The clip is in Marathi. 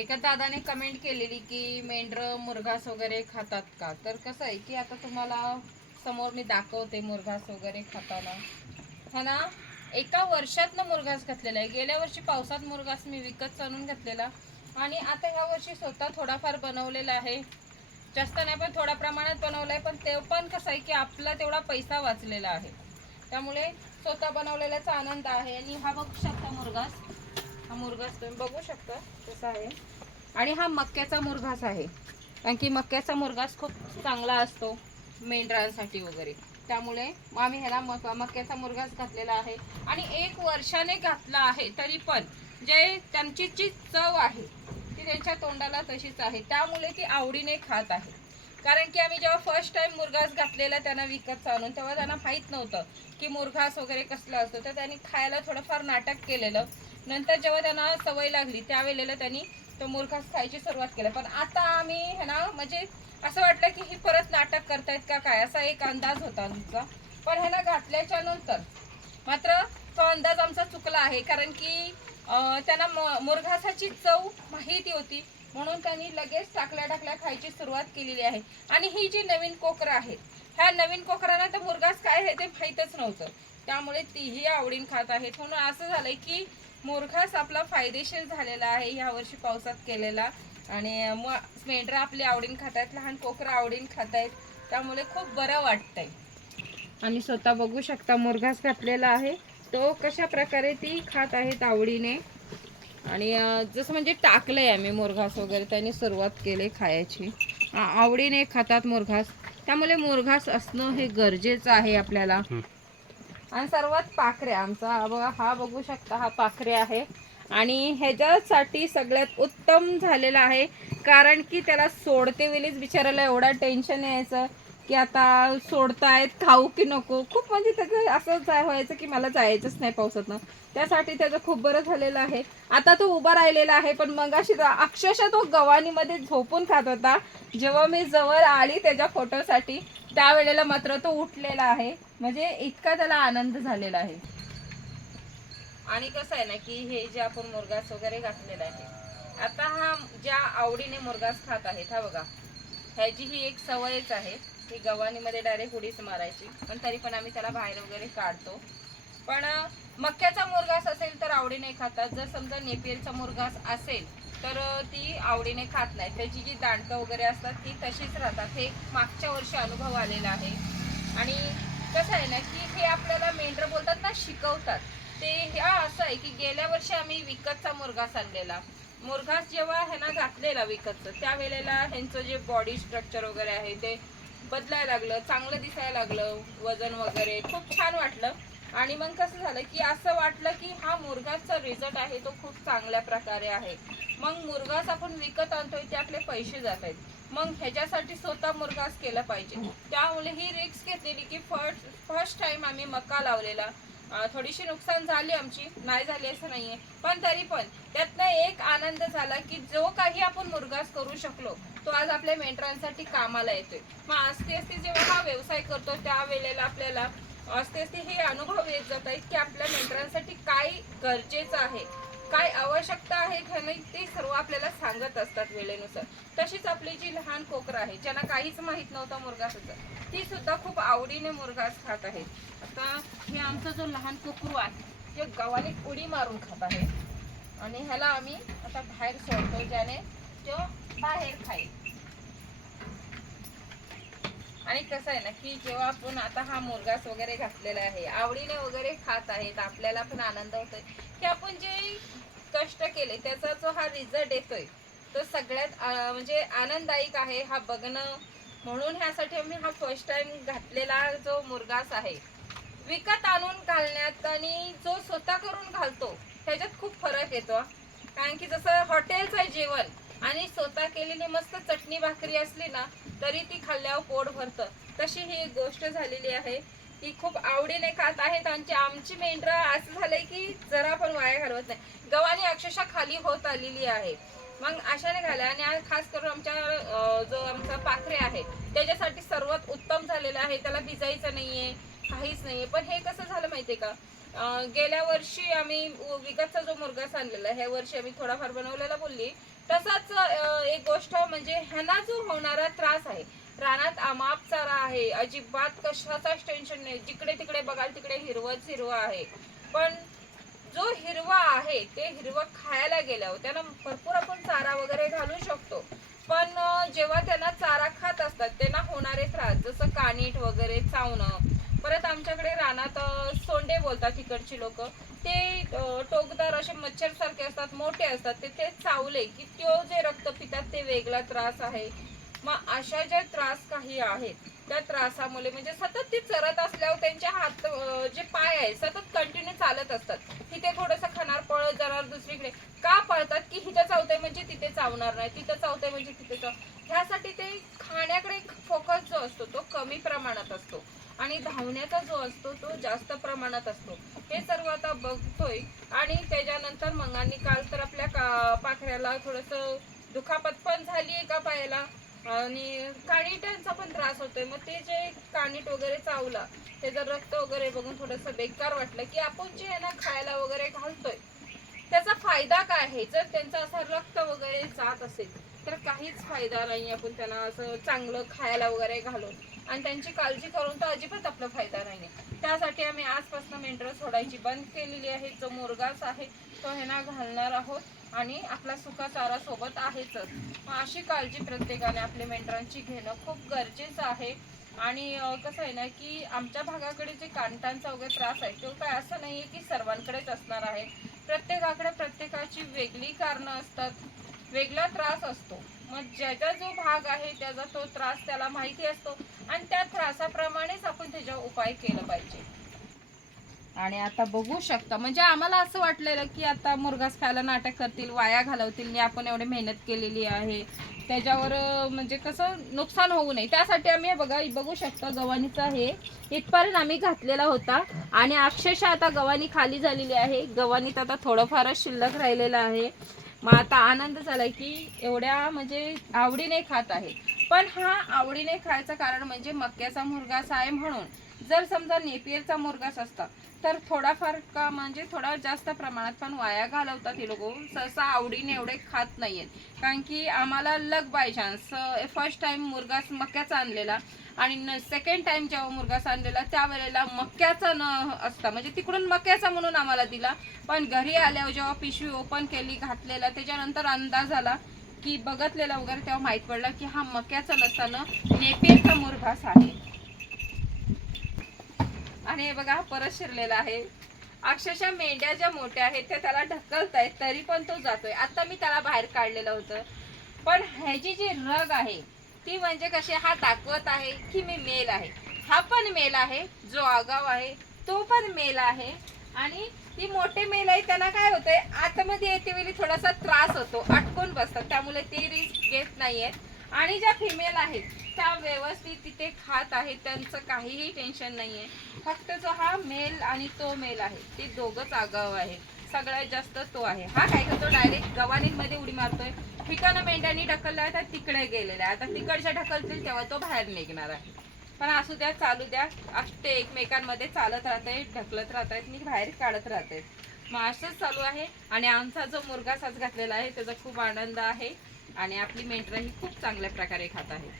एका दादाने कमेंट केलेली की मेंढरं मुरघास वगैरे खातात का? तर कसं आहे की आता तुम्हाला समोर मी दाखवते मुरघास वगैरे खाताना. हा ना? एका वर्षातनं मुरघास घातलेला आहे. गेल्या वर्षी पावसात मुरघास मी विकत आणून घातलेला. आणि आता ह्या वर्षी स्वतः थोडाफार बनवलेला आहे. जास्त नाही पण थोड्या प्रमाणात बनवलं आहे पण ते पण कसं आहे की आपला तेवढा पैसा वाचलेला आहे. त्यामुळे स्वतः बनवलेल्याचा आनंद आहे. आणि हा बघू शकता मुरघास. हा मुरघास तुम्ही बघू शकता कसा आहे. आणि हा मक्याचा मुरघास आहे. कारण की मक्याचा मुरघास खूप चांगला असतो मेंढरांसाठी वगैरे. त्यामुळे मग आम्ही ह्याला मक मक्याचा मुरघास घातलेला आहे. आणि एक वर्षाने घातला आहे तरी पण जे त्यांची जी चव आहे ती त्यांच्या तोंडाला तशीच आहे. त्यामुळे ती आवडीने खात आहे. कारण की आम्ही जेव्हा फर्स्ट टाइम मुरघास घातलेला त्यांना विकत आणून तेव्हा त्यांना माहीत नव्हतं की मुरघास वगैरे कसला असतो. तर त्यांनी खायला थोडंफार नाटक केलेलं. नंतर जेव्हा त्यांना सवय लागली त्यावेळेला त्यांनी तो मुरघास खायची सुरुवात केली. पण आता आम्ही हे ना म्हणजे असं वाटलं की ही परत नाटक करतायत का काय? असा एक अंदाज होता आमचा. पण ह्याला घातल्याच्या नंतर मात्र तो अंदाज आमचा चुकला आहे. कारण की त्यांना म- मुरघासाची चव माहिती होती. म्हणून त्यांनी लगेच टाकल्या टाकल्या खायची सुरुवात केलेली आहे. आणि ही जी नवीन कोकरं आहेत ह्या नवीन कोकरांना तर मुरघास काय आहे ते माहीतच नव्हतं. त्यामुळे तीही आवडीन खात आहेत. म्हणून असं झालंय की मुरघास आपला फायदेशीर झालेला आहे ह्या वर्षी पावसात केलेला. आणि मग मेंढरं आपली आवडीन खात आहेत लहान कोकरं आवडीन खात आहेत त्यामुळे खूप बरं वाटतंय. आणि स्वतः बघू शकता मुरघास घातलेला आहे. तो कशा प्रकारे ती खात आहेत आवडीने. आणि जसं म्हणजे टाकलंय आम्ही मुरघास वगैरे त्यांनी सुरुवात केली खायची. आवडीने खातात मुरघास. त्यामुळे मुरघास असणं हे गरजेचं आहे आपल्याला. आणि सर्वात पाखरे आमचा हा बघा हा बघू शकता हा पाखरे आहे. आणि ह्याच्यासाठी सगळ्यात उत्तम झालेला आहे कारण की त्याला सोडते वेळीच बिचारायला एवढा टेन्शन यायचं की आता सोडतायत खाऊ की नको. खूप म्हणजे त्याचं असं व्हायचं की मला जायचंच नाही पावसातनं. त्यासाठी त्याचं खूप बरं झालेलं आहे. आता तो उभा राहिलेला आहे पण मग अशी अक्षरशः तो गव्हाणीमध्ये झोपून खात होता. जेव्हा मी जवळ आली त्याच्या फोटोसाठी त्यावेळेला मात्र तो उठलेला आहे. म्हणजे इतका त्याला आनंद झालेला आहे. आणि कसं आहे ना की हे जे आपण मुरगास वगैरे घातलेला आहे आता हा ज्या आवडीने मुरगास खात आहेत हा बघा. ह्याची ही एक सवयच आहे ही गव्हाणीमध्ये डायरेक्ट उडीच मारायची. पण तरी पण आम्ही त्याला बाहेर वगैरे काढतो. पण मक्याचा मुरगास असेल तर आवडीने खातात. जर समजा नेपियरचा मुरगास असेल तर ती आवडीने खात नाही. त्याची जी दांडकं वगैरे असतात ती तशीच राहतात. हे मागच्या वर्षी अनुभव आलेला आहे. आणि कसं आहे ना की हे आपल्याला मेंढर बोलतात ना शिकवतात. ते ह्या असं आहे की गेल्या वर्षी आम्ही विकतचा मुरघास आणलेला. मुरघास जेव्हा ह्यांना घातलेला विकतचं त्यावेळेला ह्यांचं जे बॉडी स्ट्रक्चर वगैरे आहे ते बदलायला लागलं चांगलं दिसायला लागलं वजन वगैरे खूप छान वाटलं. आणि मग कसं झालं की असं वाटलं की हा मुरगाचा रिझल्ट आहे तो खूप चांगल्या प्रकारे आहे. मग मुरघास आपण विकत आणतोय ते आपले पैसे जात आहेत. मग ह्याच्यासाठी स्वतः मुरघास केला पाहिजे. त्यामुळे ही रिक्स घेतलेली की फर्स्ट फर्स्ट टाइम आम्ही मका लावलेला. थोडीशी नुकसान झाली आमची नाही झाली असं नाहीये. पण तरी पण त्यातनं एक आनंद झाला की जो काही आपण मुरगास करू शकलो तो आज आपल्या मेंढरांसाठी कामाला येतोय. मग असते असते जेव्हा हा व्यवसाय करतो त्या वेळेला आपल्याला असते असते हे अनुभव येत जात आहेत की आपल्या मेंढरांसाठी काय गरजेचं आहे? काय आवश्यकता आहे का नाही ते सर्व आपल्याला सांगत असतात वेळेनुसार. तशीच आपली जी लहान कोकरं आहे ज्यांना काहीच माहीत नव्हतं मुरघासाचं ती सुद्धा खूप आवडीने मुरघास खात आहेत. आता हे आमचा जो लहान कोकरू आहे ते गव्हाने उडी मारून खात आहे. आणि ह्याला आम्ही आता बाहेर सोडतो ज्याने तो बाहेर खाईल. आणि कसं आहे ना की जेव्हा आपण आता हा मुरगास वगैरे घातलेला आहे आवडीने वगैरे खात आहेत आपल्याला पण आनंद होतोय की आपण जे कष्ट केले त्याचा जो हा रिझल्ट येतोय तो सगळ्यात म्हणजे आनंददायक आहे हा बघणं. म्हणून ह्यासाठी आम्ही हा फर्स्ट टाइम घातलेला जो मुरगास आहे विकत आणून घालण्यात आणि जो स्वतः करून घालतो त्याच्यात खूप फरक येतो. कारण की जसं हॉटेलचं जेवण आणि स्वतः केलेली मस्त चटणी भाकरी असली ना तरी ती खाल्ल्यावर पोट भरतं. तशी ही एक गोष्ट झालेली आहे. ती खूप आवडीने खात आहेत आणि आमची मेंढरा असं झालंय की जरा पण वाया घालवत नाही. गव्हाणी अक्षरशः खाली होत आलेली आहे. मग अशाने घाला आणि आज खास करून आमच्या जो आमचा पाखरे आहे त्याच्यासाठी सर्वात उत्तम झालेलं आहे. त्याला भिजायचं नाहीये काहीच नाहीये. पण हे कसं झालं माहितीये का? गेल्या वर्षी आम्ही विकतचा जो मुरघास आणलेला ह्या वर्षी आम्ही थोडाफार बनवलेला बोलली. तसाच एक गोष्ट म्हणजे ह्यांना जो होणारा त्रास आहे रानात अमाप चारा आहे अजिबात कशाचाच टेन्शन नाही जिकडे तिकडे बघाल तिकडे हिरवंच हिरवं आहे. पण जो हिरवा आहे ते हिरवं खायला गेल्यावर त्यांना भरपूर आपण चारा वगैरे घालू शकतो. पण जेव्हा त्यांना चारा खात असतात त्यांना होणारे त्रास जसं कानीट वगैरे चावणं परत आमच्याकडे रानात सोंडे बोलतात तिकडची लोक. ते टोकदार असे मच्छर सारखे असतात मोठे असतात. ते ते चावले की तो जे रक्त पितात ते वेगळा त्रास आहे. मग अशा ज्या त्रास काही आहेत त्या त्रासामुळे म्हणजे सतत ते चरत असल्यावर त्यांचे हात जे पाय आहे सतत कंटिन्यू चालत असतात. तिथे थोडंसं खाणार पळत जाणार दुसरीकडे. का पळतात? की हिथं चावतंय म्हणजे तिथे चावणार नाही तिथं चावतंय म्हणजे तिथे चाव. ह्यासाठी ते खाण्याकडे फोकस जो असतो तो कमी प्रमाणात असतो. आणि धावण्याचा जो असतो तो जास्त प्रमाणात असतो. हे सर्व आता बघतोय आणि त्याच्यानंतर मग आणि काल तर आपल्या का पाखऱ्याला थोडंसं दुखापत पण झाली एका पायाला आणि कानिटांचा पण त्रास होतोय. मग ते जे कानिट वगैरे चावला त्याचं रक्त वगैरे बघून थोडंसं बेकार वाटलं की आपण जे आहे ना खायला वगैरे घालतोय त्याचा फायदा काय आहे? जर त्यांचा असा रक्त वगैरे जात असेल तर काहीच फायदा नाही आपण त्यांना असं चांगलं खायला वगैरे घालून. आणि त्यांची काळजी करून तर अजिबात आपला फायदा नाही त्यासाठी आम्ही आजपासून मेंढरं सोडायची बंद केलेली आहे. जो मुरगास आहे तो ह्यांना घालणार आहोत. आणि आपला सुका चारा सोबत आहेच. मग अशी काळजी प्रत्येकाने आपल्या मेंढरांची घेणं खूप गरजेचं आहे. आणि कसं आहे ना की आमच्या भागाकडे जे कांटांचा वगैरे त्रास आहे तो काय असं नाही आहे की सर्वांकडेच असणार आहे. प्रत्येकाकडे प्रत्येकाची वेगळी कारणं असतात. वेगळा त्रास असतो. मग ज्याचा जो भाग आहे त्याचा तो त्रास त्याला माहिती असतो. आणि त्या त्रासाप्रमाणेच आपण त्याच्यावर उपाय केला पाहिजे. आणि आता बघू शकता म्हणजे आम्हाला असं वाटलेलं की आता मुरगास खायला नाटक करतील वाया घालवतील आणि आपण एवढी मेहनत केलेली आहे. त्याच्यावर म्हणजे कसं नुकसान होऊ नये. त्यासाठी आम्ही बघा बघू शकता गव्हाणीचा हे इथपर्यंत आम्ही घातलेला होता. आणि अक्षरशः आता गव्हाणी खाली झालेली आहे. गव्हाणीत आता थोडंफारच शिल्लक राहिलेलं आहे. मग आता आनंद झाला की एवढ्या म्हणजे आवडीने खात आहे. पण हा आवडीने खायचं कारण म्हणजे मक्याचा मुरगास आहे म्हणून. जर समजा नेपियरचा मुरगास असता तर थोडाफार का म्हणजे थोडा जास्त प्रमाणात पण वाया घालवतात हे लोक. सहसा आवडीने एवढे खात नाहीयेत. कारण की आम्हाला लग बाय चान्स फर्स्ट टाइम मुरगास मक्याचा आणलेला आणि सेकंड टाइम जेव्हा मुरगास आणलेला त्यावेळेला मक्याचा न असता म्हणजे तिकडून मक्याचा म्हणून आम्हाला दिला. पण घरी आल्यावर जेव्हा पिशवी ओपन केली घातलेला त्याच्यानंतर अंदाज आला की बघतलेला वगैरे तेव्हा माहीत पडला की हा मक्याचा नसताना नेपेचा मुरघास आहे. आणि हे बघा परत शिरलेला आहे. अक्षरशः मेंढ्या ज्या मोठ्या आहेत त्या त्याला ढकलत आहेत तरी पण तो जातोय. आता मी त्याला बाहेर काढलेलं होतं. पण ह्याची जी रग आहे ती म्हणजे कशी हा दाखवत आहे की मी मेल आहे. हा पण मेल आहे जो आगाव आहे तो पण मेल आहे. आणि ती मोठे मेल आहे त्यांना काय होतंय आतमध्ये येते वेळी थोडासा त्रास होतो अटकून बसतात. त्यामुळे ते रिस्क घेत नाहीयेत. आणि ज्या फिमेल आहेत त्या व्यवस्थित तिथे खात आहेत त्यांचं काहीही टेन्शन नाही आहे फक्त जो हा मेल आणि तो मेल आहे ते दोघंच आगाव आहे. सगळ्यात जास्त तो आहे. हा काय करतो? डायरेक्ट गवानीमध्ये उडी मारतोय. ठिकाणं मेंढ्यांनी ढकलला आहे तर तिकडे गेलेला आहे. आता तिकडच्या ढकलतील तेव्हा तो बाहेर निघणार आहे. पण असू द्या चालू द्या. अष्टे एकमेकांमध्ये चालत राहत आहे ढकलत राहत आहेत मी बाहेर काढत राहते मग असंच चालू आहे. आणि आमचा जो मुरगा साज घातलेला आहे त्याचा खूप आनंद आहे. आणि आपली मेंढरं ही खूप चांगल्या प्रकारे खात आहे.